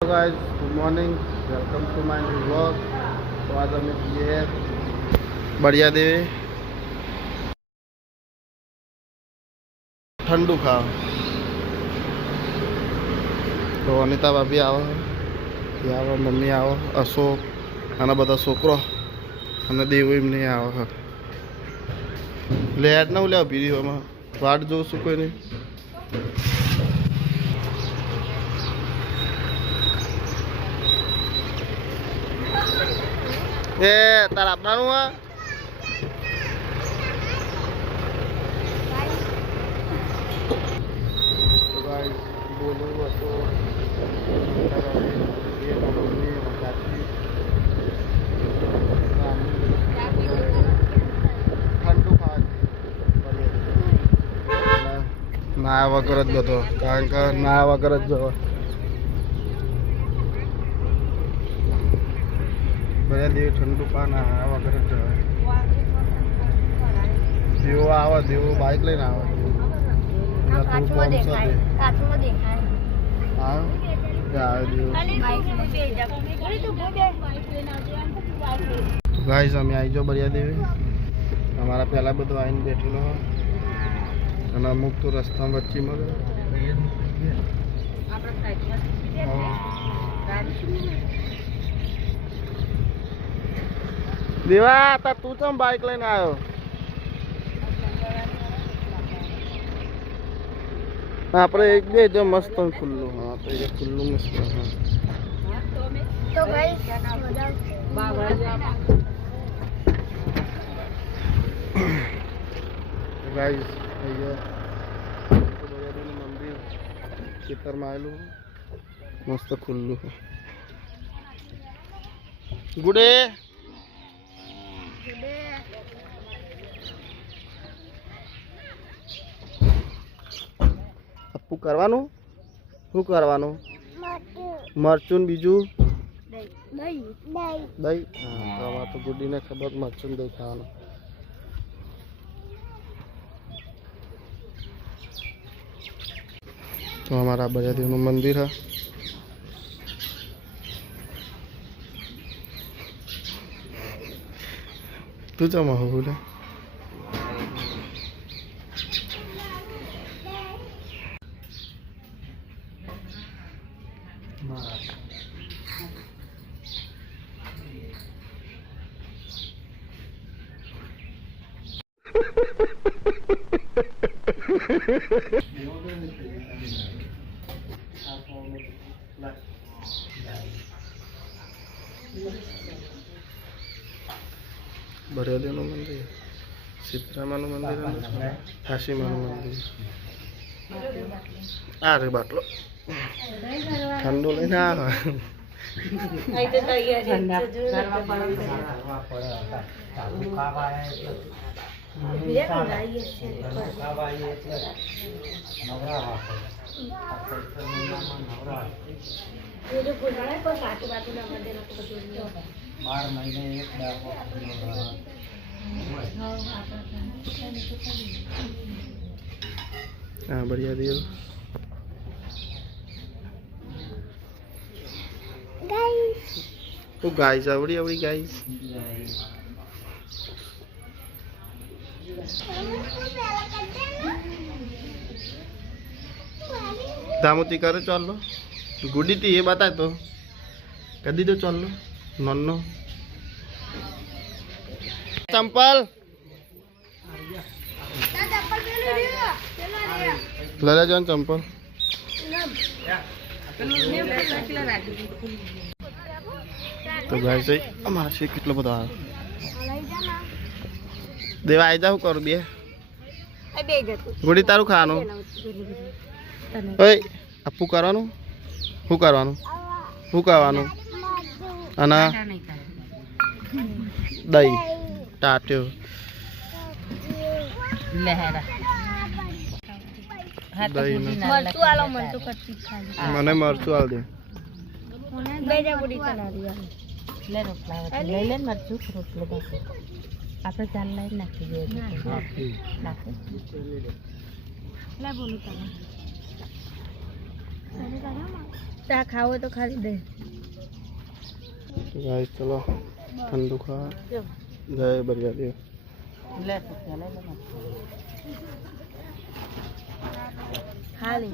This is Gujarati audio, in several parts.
Hello guys, good morning, welcome to my new vlog. तो आज हमें ये बढ़िया देवे ठंडू खाओ। तो अनिता भाभी आओ, आओ मम्मी आओ, अशोक आना बता छोकरो અને દેવો એમને આવે લેટ ના ઉલ્યા ઉભી રહ્યો એમાં વાટ જોઉં છું કોઈ નહીં. એ તાર આપવાનું હા તો ગાઈસ બોલું હતો ઠંડુ ખાવા ના વગર જ જતો, કારણ કે ના વગર જ જવા બધા દેવ ઠંડુ પાના આ વગર જ જવાય. દેવો આવે, દેવો બાઇક લઈને આવે. ગાઈસ અમે આવી જાઓ બરિયા દેવી. અમારા પહેલાં બધું આવીને બેઠેલો અને અમુક તો રસ્તા વચ્ચે મળે. દેવા તા તું ચમ બાઇક લઈને આવ્યો? આપણે એક બે જો મસ્ત ખુલ્લું. હા તો એ ખુલ્લું મસ્ત. તો ગાઈસ ગાઈસ મંદિર ખેતરમાં આવેલું મસ્ત ખુલ્લું. ગુડે શું કરવાનું? શું કરવાનું? મરચું બીજું દહીં. હા આમાં તો ગુડીને ખબર મરચું દહીં ખાવાનું. તો અમારા બજારનું મંદિર है. તું ચમાં હું બોલે બરિયાદેવનું મંદિર, સીતરામાનું મંદિર, કાશીમાનું મંદિર. આ રે બાટલો ઠંડો લઈને આવે. हाँ बढ़िया दियो तो गाइस आवड़ी आवड़ी गाइस दामोती करे चल लो गुडी थी ये बता तो कदी तो चल लो नन्नो चंपल लड़ा जान चंपल तो गाय से हमारा से कितना बता देवा आई जा कर बे गुडी तारू खानो ओए अपू करवानु हूँ करवानु हूँ करवानु अना दही टाट्यो दही मैंने मरचू आल दे આપણે ચાલ લઈ નાખી દઈએ. લે બોલું તમે ચા ખાવો તો ખાલી દે गाइस चलो ठंडू खा जय बढ़िया दे લે ખાલી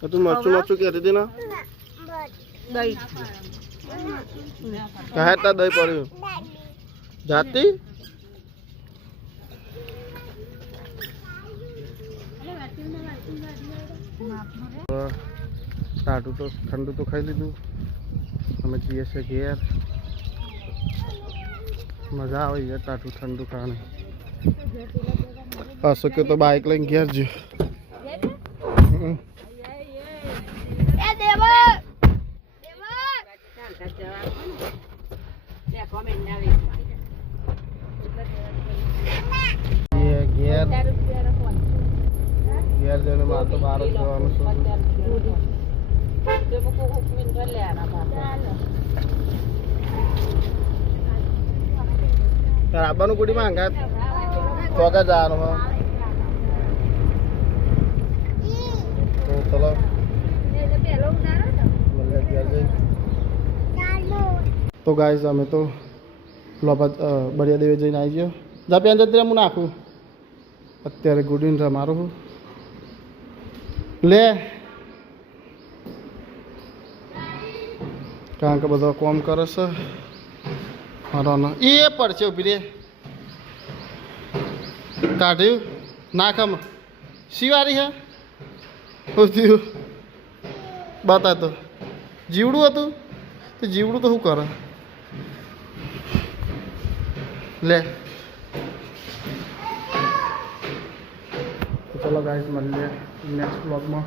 तो तू मरचू मरचू कहती थी ना દહીં कहा था दही पड़ी जाती टाटू तो ठंडू तो खाई लीधु हमें जीए से घेर मजा આવે યાર टाटू ठंडू खाने आ सके तो बाइक लઈને ઘેર જ ઘેર જઈને મારે તો બહાર જ જવાનું છે તાર આબાનું ગુડી માં અંગાત ચોકા જવાનું તો ચલો તો ગાઈસ અમે તો બળિયા દેવે જઈને આવી ગયો જા પેન જતી હું નાખું અત્યારે ગુડીને રમારું છું લે કારણ કે બધો કોમ કરે છે મારો એ પડશે ઉભી રે કાઢ્યું નાખમ શિવારી હે થયું બતા તો જીવડું હતું તો જીવડું તો શું કરે લે તો ચલો ગાઈસ મળીએ નેક્સ્ટ બ્લોગમાં